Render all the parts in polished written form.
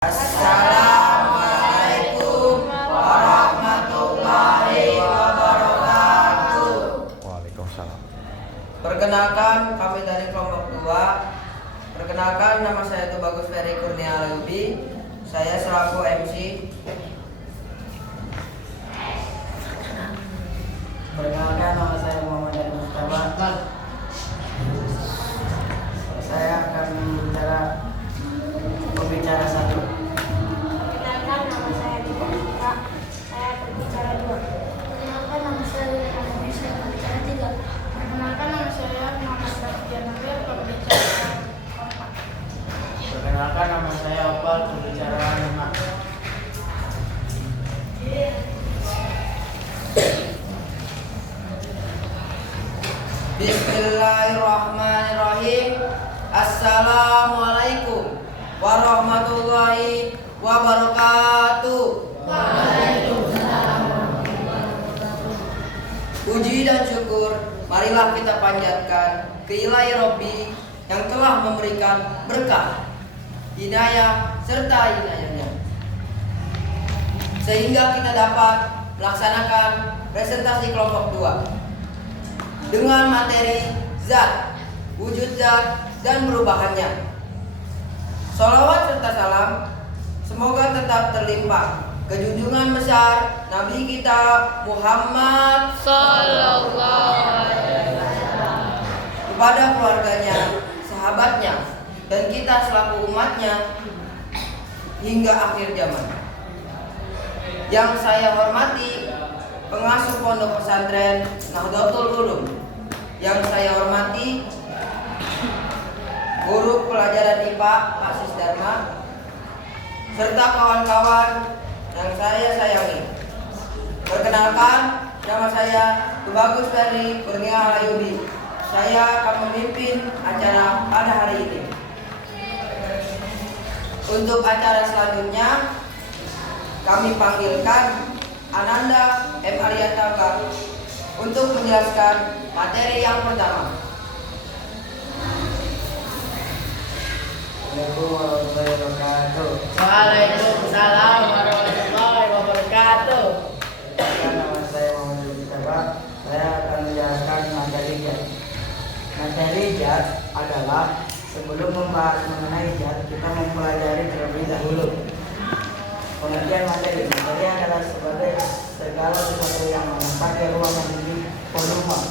Assalamualaikum warahmatullahi wabarakatuh. Waalaikumsalam. Perkenalkan, kami dari kelompok 2. Perkenalkan, nama saya Bagus Ferry Kurnia Alayubi. Saya selaku MC. Perkenalkan, nama saya Muhammad Ali Mustafa. Saya akan pembicara 1. Perkenalkan, nama saya Diko Putra. Saya berbicara 2. Perkenalkan, nama saya William. Saya berbicara 3. Perkenalkan, nama saya Muhammad Rafian Nabil. Berbicara 4. Perkenalkan, nama saya Opal. Berbicara 5. Bismillahirrahmanirrahim. Assalamualaikum warahmatullahi wabarakatuh. Puji dan syukur marilah kita panjatkan ke Ilahi Robbi yang telah memberikan berkah, hidayah serta hidayahnya, sehingga kita dapat melaksanakan presentasi kelompok 2 dengan materi zat, wujud zat, dan perubahannya. Sholawat serta salam semoga tetap terlimpah ke junjungan besar Nabi kita Muhammad Sallallahu Alaihi Wasallam, kepada keluarganya, sahabatnya, dan kita selaku umatnya hingga akhir zaman. Yang saya hormati pengasuh pondok pesantren Nahdlatul Ulum, yang saya hormati guru pelajaran IPA Pak Sisdharma, serta kawan-kawan yang saya sayangi. Perkenalkan, nama saya Bagus Ferry Kurnia Alayubi. Saya akan memimpin acara pada hari ini. Untuk acara selanjutnya, kami panggilkan Ananda M. Ariataka untuk menjelaskan materi yang pertama. Assalamualaikum warahmatullahi wabarakatuh. Waalaikumsalam warahmatullahi wabarakatuh. Nama saya Muhammad Ali Mustafa. Saya akan menjelaskan materi zat. Materi zat adalah sebelum membahas mengenai zat, kita mempelajari terlebih dahulu. Pengertian materi adalah sebagai segala sesuatu yang menempati ruang yang memiliki volume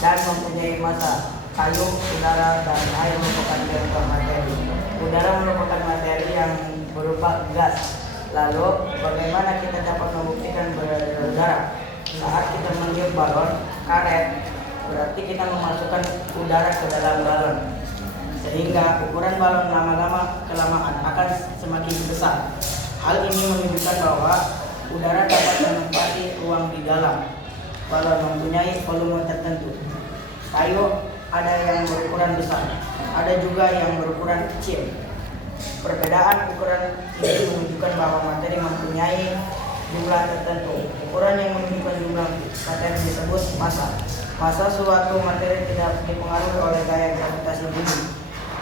dan mempunyai massa. Kayu, udara, dan air merupakan contoh materi. Udara merupakan materi yang berupa gas. Lalu, bagaimana kita dapat membuktikan beradanya udara? Saat kita meniup balon karet, berarti kita memasukkan udara ke dalam balon, sehingga ukuran balon lama-lama kelamaan akan semakin besar. Hal ini menunjukkan bahwa udara dapat menempati ruang di dalam balon mempunyai volume tertentu. Kayu ada yang berukuran besar, ada juga yang berukuran kecil. Perbedaan ukuran ini menunjukkan bahwa materi mempunyai jumlah tertentu. Ukuran yang menunjukkan jumlah materi disebut massa. Massa suatu materi tidak dipengaruhi oleh gaya gravitasi bumi.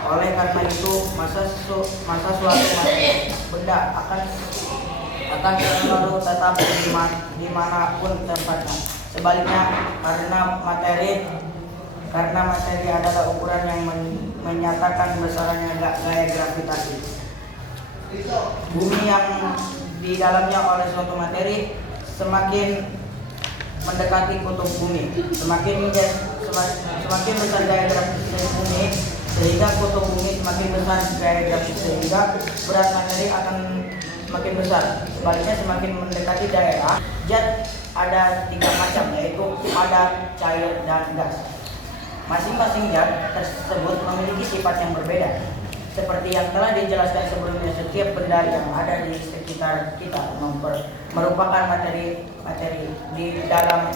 Oleh karena itu, massa suatu materi benda akan selalu tetap dimanapun tempatnya. Sebaliknya, karena materi adalah ukuran yang menyatakan besarannya gaya gravitasi. Bumi yang di dalamnya oleh suatu materi semakin mendekati kutub bumi, semakin besar gaya gravitasi bumi, sehingga kutub bumi semakin besar gaya gravitasi, sehingga berat materi akan semakin besar. Sebaliknya, semakin mendekati daerah zat ada 3 macam, yaitu padat, cair, dan gas. Masing-masing zat tersebut memiliki sifat yang berbeda. Seperti yang telah dijelaskan sebelumnya, setiap benda yang ada di sekitar kita merupakan materi di dalam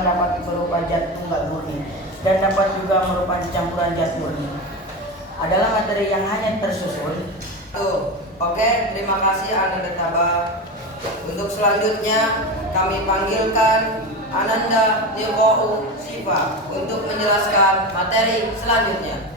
dapat berupa zat tunggal murni dan dapat juga merupakan campuran zat murni. Adalah materi yang hanya tersusun. Oke, terima kasih Anda Ketaba. Untuk selanjutnya kami panggilkan Ananda Nilkou Siva untuk menjelaskan materi selanjutnya.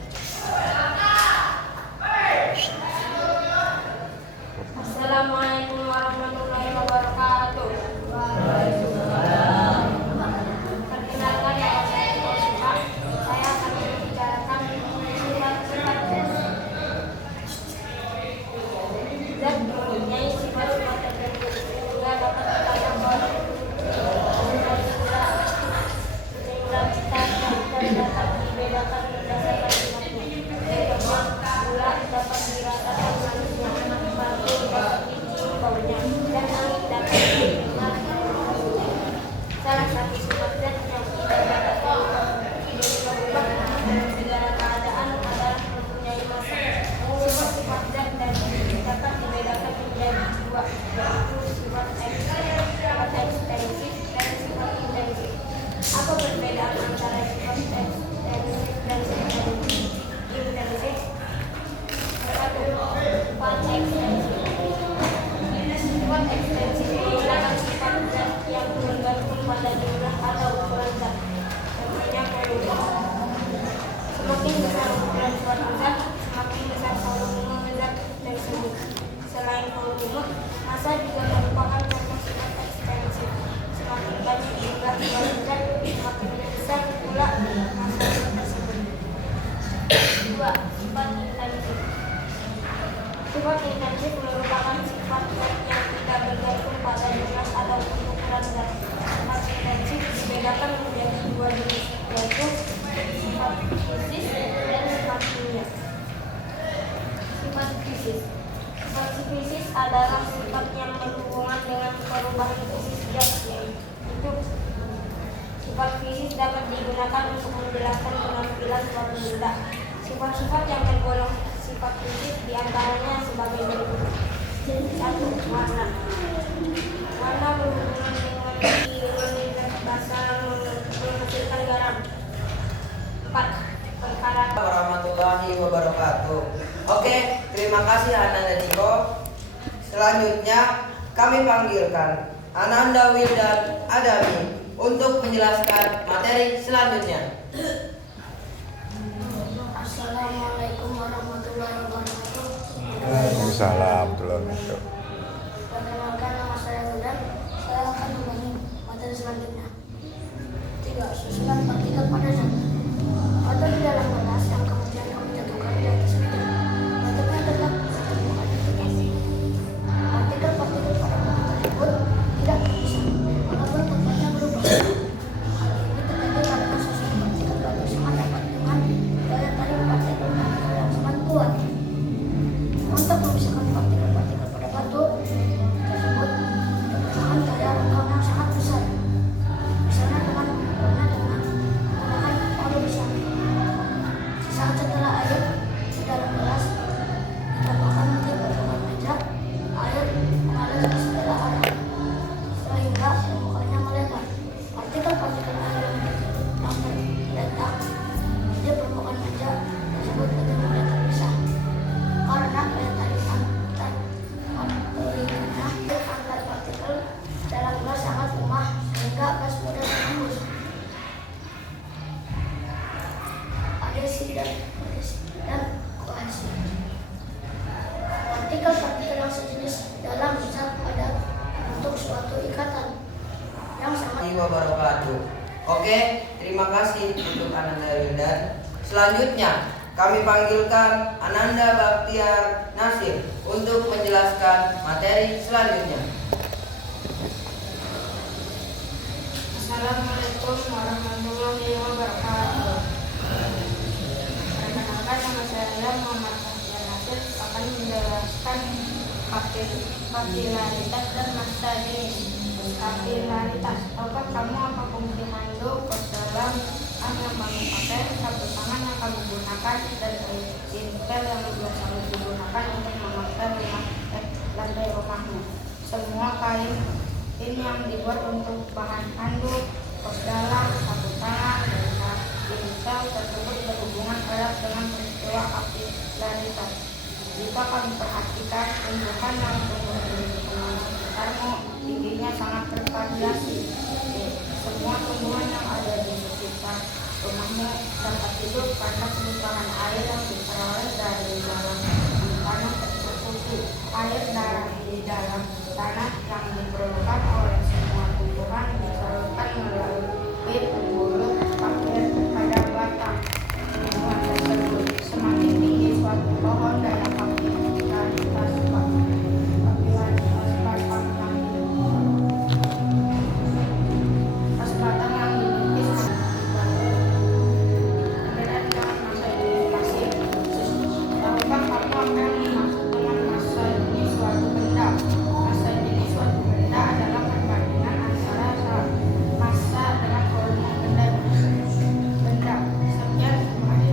Masa juga merupakan contoh sifat ekstensif. Semakin banyak jumlah kewajiban, semakin besar pula masalah tersebut. 2. Sifat intensif. Sifat intensif merupakan sifat yang tidak bergantung pada jumlah ataupun ukuran zat. Sifat intensif dibedakan menjadi dua jenis, yaitu sifat fisis dan sifat kimia. Sifat fisis. Sifat fisis adalah sifat yang berhubungan dengan perubahan fisis zat, yaitu sifat fisis dapat digunakan untuk menjelaskan penampilan suatu benda. Sifat-sifat yang tergolong sifat fisik diantaranya sebagai berikut. 1. Warna. Warna berhubungan dengan ionitas basa menghasilkan garam. 4. Perkara. Warahmatullahi wabarakatuh. Oke, terima kasih Ananda Diko. Selanjutnya kami panggilkan Ananda Wildan Adami untuk menjelaskan materi selanjutnya. Assalamualaikum warahmatullahi wabarakatuh. Waalaikumsalam warahmatullahi wabarakatuh. Perkenalkan, nama saya Wildan. Saya akan membantu materi selanjutnya. 3. Susunan partikel pada zat. Atau di dalam gelas yang kemudian kami jatuhkan di atas meja. Bentuknya tetap bukan dipikir. Partikel-partikel pada bentuk tersebut tidak bisa, walaupun tempatnya berubah. Hal ini terjadi karena susunan partikel pada sangat dapat dengan daya tarik partikel yang sangat kuat. Untuk memisahkan partikel-partikel pada batu tersebut diperlukan daya renggang yang sangat besar. Misalnya dengan menggunakan palu besar. Sesaat setelah air di dalam gelas ditambahkan di permukaan meja, air mengalir ke sebelah arah sehingga permukaannya melebar. Partikel-partikel air yang terletak di permukaan meja tersebut itu mulai terpisah karena daya tarik antar partikel dalam gelas sangat lemah sehingga gas mudah menembus. Adhesi dan kohesi. Partikel-partikel yang sejenis dalam zat pada bentuk suatu ikatan yang sangat. Warahmatullahi wabarakatuh. Oke, terima kasih untuk Ananda Wildan. Selanjutnya kami panggilkan Ananda Baktiar Nasir untuk menjelaskan materi selanjutnya. Assalamualaikum warahmatullahi wabarakatuh. Perkenalkan, nama saya Muhammad Baktiar Nasir akan menjelaskan kapilaritas dan massa jenis. Kapilaritas. Tahukah kamu apa fungsi handuk, kos dalam yang kami pakai, sapu tangan yang kami gunakan, dan tintel yang biasa digunakan untuk memaksa lantai rumahmu? Semua kain yang dibuat untuk bahan handuk, kos dalam, sapu tangan, dan tintel tersebut berhubungan erat dengan peristiwa kapilaritas. Jika kami perhatikan tumbuhan yang tumbuh di lingkungan sekitarmu, tingginya sangat bervariasi. Semua tumbuhan yang ada di sekitar rumahmu dapat hidup karena kebutuhan air yang diperoleh dari dalam tanah tercukupi. Air di dalam tanah yang diperlukan oleh semua tumbuhan disalurkan melalui pembuluh kapil pada batang tumbuhan tersebut. Semakin tinggi suatu pohon, daya kapilaritas batang yang dilukis dengan masa edukasi. Tahukah kamu apa yang dimaksud dengan masa jenis suatu benda? Masa jenis suatu benda adalah perbandingan antara massa dengan volume benda. Sekian,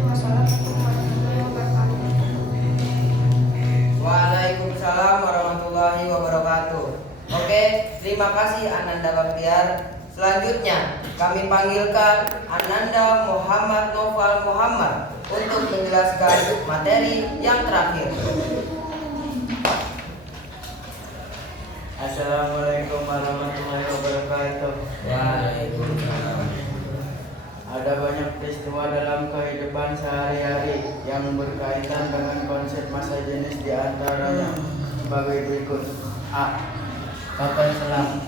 wassalamualaikum warahmatullahi wabarakatuh. Waalaikumsalam warahmatullahi wabarakatuh. Oke, terima kasih Ananda Baktiar. Selanjutnya kami panggilkan Ananda Muhammad Noval Muhammad untuk menjelaskan materi yang terakhir. Assalamualaikum warahmatullahi wabarakatuh. Waalaikumsalam. Ada banyak peristiwa dalam kehidupan sehari-hari yang berkaitan dengan konsep massa jenis, di antaranya sebagai berikut. A. Kapal selam.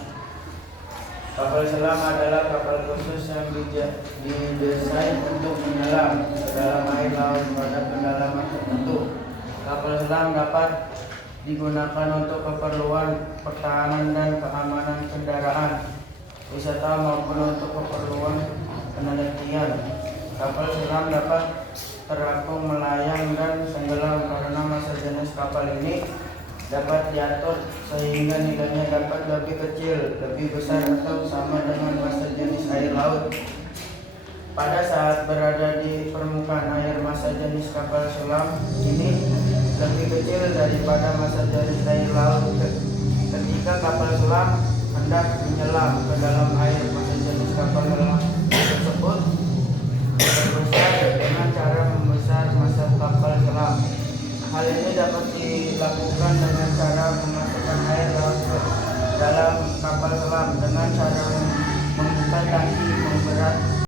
Kapal selam adalah kapal khusus yang didesain untuk menyelam ke dalam air laut pada kedalaman tertentu. Kapal selam dapat digunakan untuk keperluan pertahanan dan keamanan kendaraan, wisata maupun untuk keperluan penelitian. Kapal selam dapat terapung, melayang, dan tenggelam karena massa jenis kapal ini dapat diatur sehingga nilainya dapat lebih kecil, lebih besar atau sama dengan massa jenis air laut. Pada saat berada di permukaan air, massa jenis kapal selam ini lebih kecil daripada massa jenis air laut. Ketika kapal selam hendak menyelam ke dalam air, massa jenis kapal selam tersebut berbesar dengan cara membesar massa kapal selam. Hal ini dapat dilakukan dengan cara memasukkan air laut ke dalam kapal selam dengan cara membuka tangki pemberat